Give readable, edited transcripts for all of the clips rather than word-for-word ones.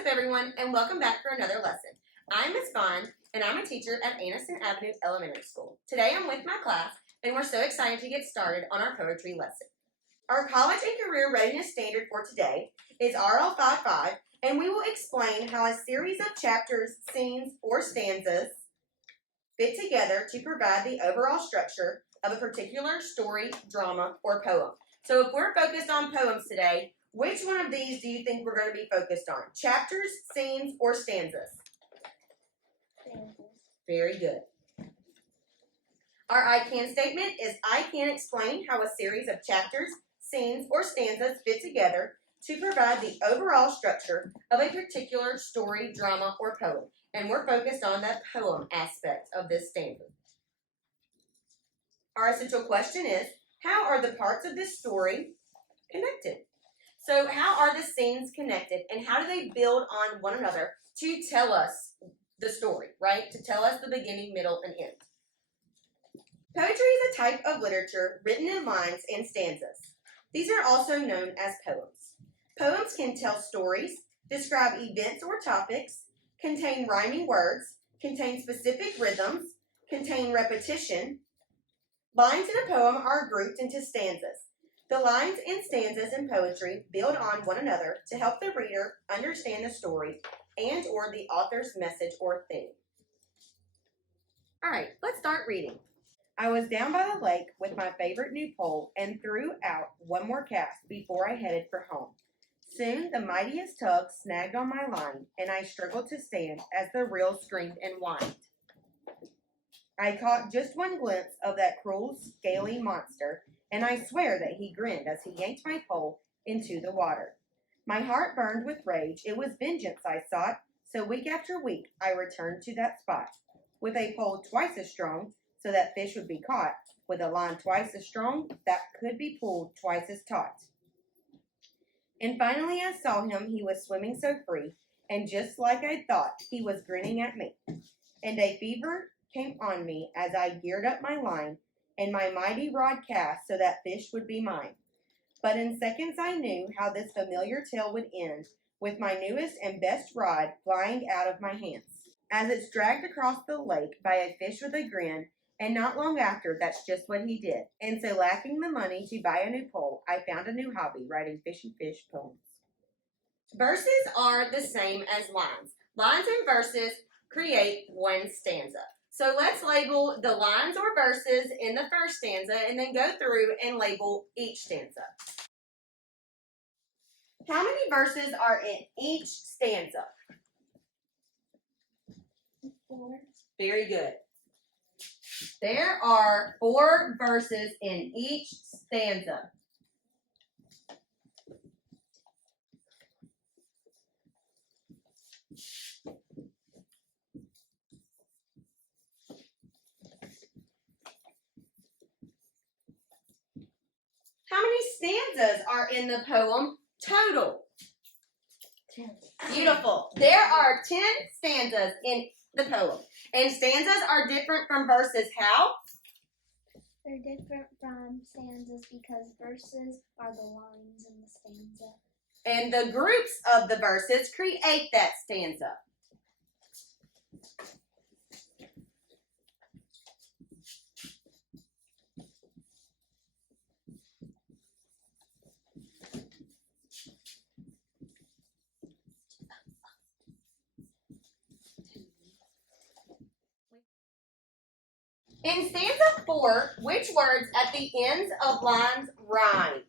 up, everyone, and welcome back for another lesson. I'm Miss Bond, and I'm a teacher at Anderson Avenue Elementary School. Today I'm with my class, and we're so excited to get started on our poetry lesson. Our college and career readiness standard for today is RL.5.5, and we will explain how a series of chapters, scenes, or stanzas fit together to provide the overall structure of a particular story, drama, or poem. So if we're focused on poems today, which one of these do you think we're going to be focused on? Chapters, scenes, or stanzas? Stanzas. Very good. Our I can statement is I can explain how a series of chapters, scenes, or stanzas fit together to provide the overall structure of a particular story, drama, or poem. And we're focused on that poem aspect of this stanza. Our essential question is, how are the parts of this story connected? So how are the scenes connected, and how do they build on one another to tell us the story, right? To tell us the beginning, middle, and end. Poetry is a type of literature written in lines and stanzas. These are also known as poems. Poems can tell stories, describe events or topics, contain rhyming words, contain specific rhythms, contain repetition. Lines in a poem are grouped into stanzas. The lines and stanzas in poetry build on one another to help the reader understand the story and or the author's message or theme. All right, let's start reading. I was down by the lake with my favorite new pole and threw out one more cast before I headed for home. Soon the mightiest tug snagged on my line, and I struggled to stand as the reel screamed and whined. I caught just one glimpse of that cruel, scaly monster, and I swear that he grinned as he yanked my pole into the water. My heart burned with rage. It was vengeance I sought, so week after week I returned to that spot, with a pole twice as strong, so that fish would be caught, with a line twice as strong that could be pulled twice as taut. And finally I saw him. He was swimming so free, and just like I thought, he was grinning at me. And a fever came on me as I geared up my line, and my mighty rod cast so that fish would be mine. But in seconds I knew how this familiar tale would end, with my newest and best rod flying out of my hands, as it's dragged across the lake by a fish with a grin. And not long after, that's just what he did. And so, lacking the money to buy a new pole, I found a new hobby, writing fishy fish poems. Verses are the same as lines. Lines and verses create one stanza. So let's label the lines or verses in the first stanza and then go through and label each stanza. How many verses are in each stanza? 4. Very good. There are 4 verses in each stanza. How many stanzas are in the poem total? 10. Beautiful. There are 10 stanzas in the poem. And stanzas are different from verses. How? They're different from stanzas because verses are the lines in the stanza. And the groups of the verses create that stanza. In stanza 4, which words at the ends of lines rhyme?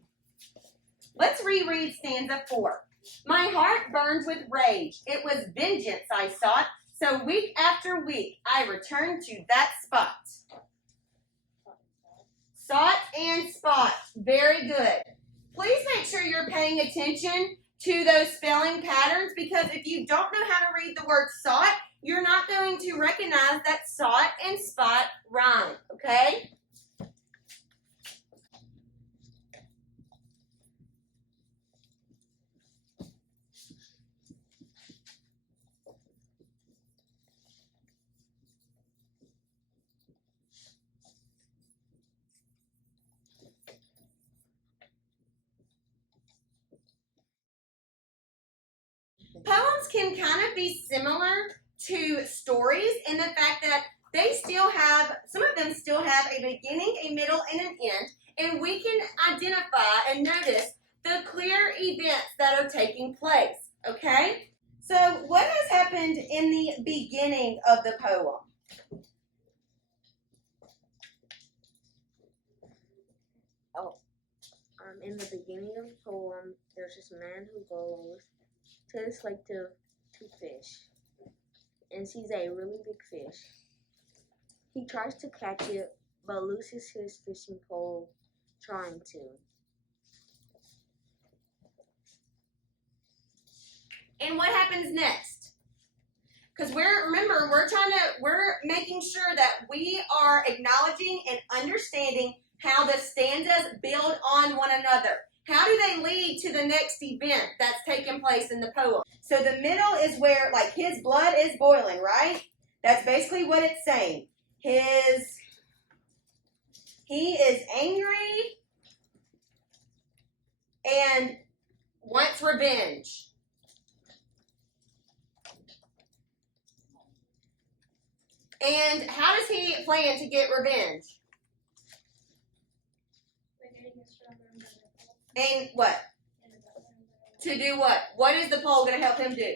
Let's reread stanza 4. My heart burns with rage. It was vengeance I sought, so week after week I returned to that spot. Sought and spot. Very good. Please make sure you're paying attention to those spelling patterns, because if you don't know how to read the word sought, you're not going to recognize that sought and spot rhyme, okay? Poems poems can kind of be similar to stories in the fact that they still have, some of them still have a beginning, a middle, and an end, and we can identify and notice the clear events that are taking place, okay? So what has happened in the beginning of the poem? In the beginning of the poem, there's this man who goes to this lake to fish and sees a really big fish. He tries to catch it, but loses his fishing pole trying to. And what happens next? Because we're making sure that we are acknowledging and understanding how the stanzas build on one another. How do they lead to the next event that's taking place in the poem? So the middle is where, like, his blood is boiling, right? That's basically what it's saying. He is angry and wants revenge. And how does he plan to get revenge? And what? To do what? What is the pole going to help him do?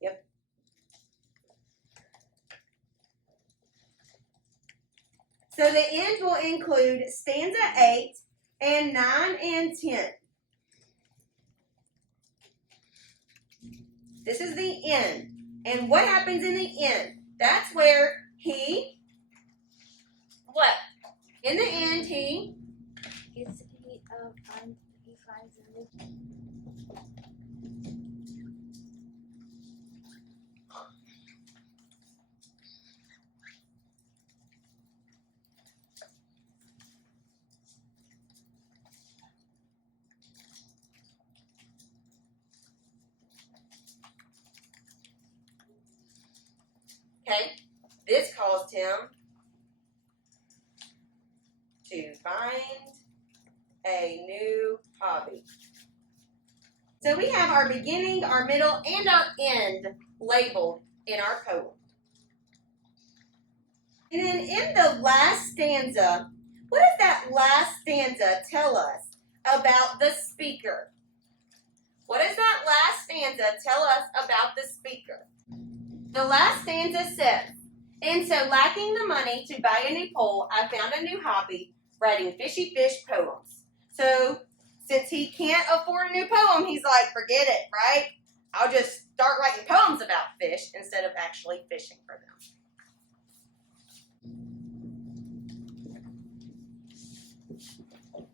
Yep. So the end will include stanza 8 and 9 and 10. This is the end. And what happens in the end? That's where he, what? In the end, he finds a new. Okay, this caused him to find a new hobby. So we have our beginning, our middle, and our end labeled in our poem. And then in the last stanza, what does that last stanza tell us about the speaker? What does that last stanza tell us about the speaker? The last stanza says, "And so lacking the money to buy a new pole, I found a new hobby, writing fishy fish poems." So since he can't afford a new poem, he's like, forget it, right? I'll just start writing poems about fish instead of actually fishing for them.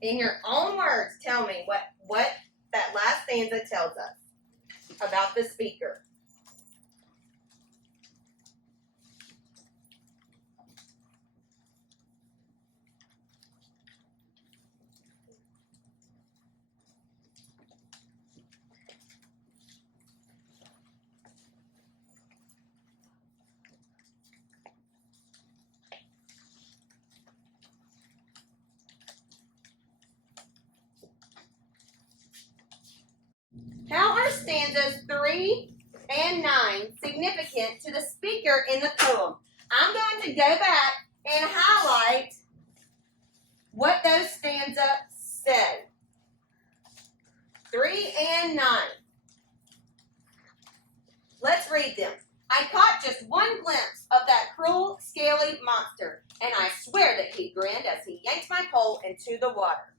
In your own words, tell me what that last stanza tells us about the speaker. How are stanzas 3 and 9 significant to the speaker in the poem? I'm going to go back and highlight what those stanzas said. 3 and 9. Let's read them. "I caught just one glimpse of that cruel, scaly monster, and I swear that he grinned as he yanked my pole into the water."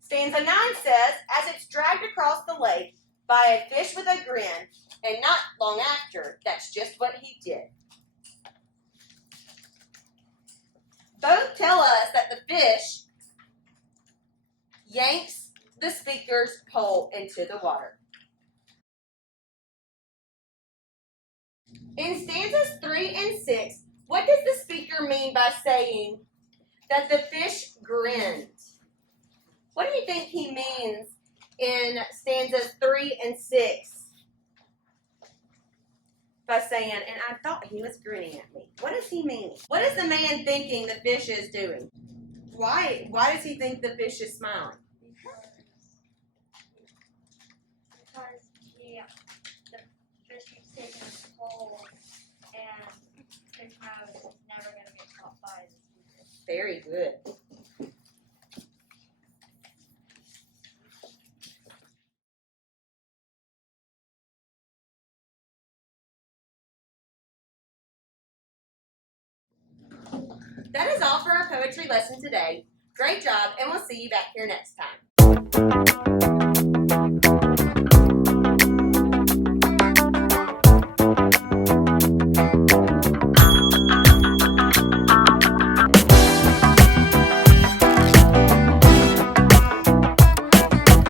Stanza 9 says, "As it's dragged across the lake by a fish with a grin, and not long after, that's just what he did." Both tell us that the fish yanks the speaker's pole into the water. In stanzas 3 and 6, what does the speaker mean by saying that the fish grinned? What do you think he means in stanzas 3 and 6 by saying, "And I thought he was grinning at me"? What does he mean? What is the man thinking the fish is doing? Why does he think the fish is smiling? fish keeps taking its toll, and Fish Mode is never going to get caught by the speaker. Very good. That is all for our poetry lesson today. Great job, and we'll see you back here next time.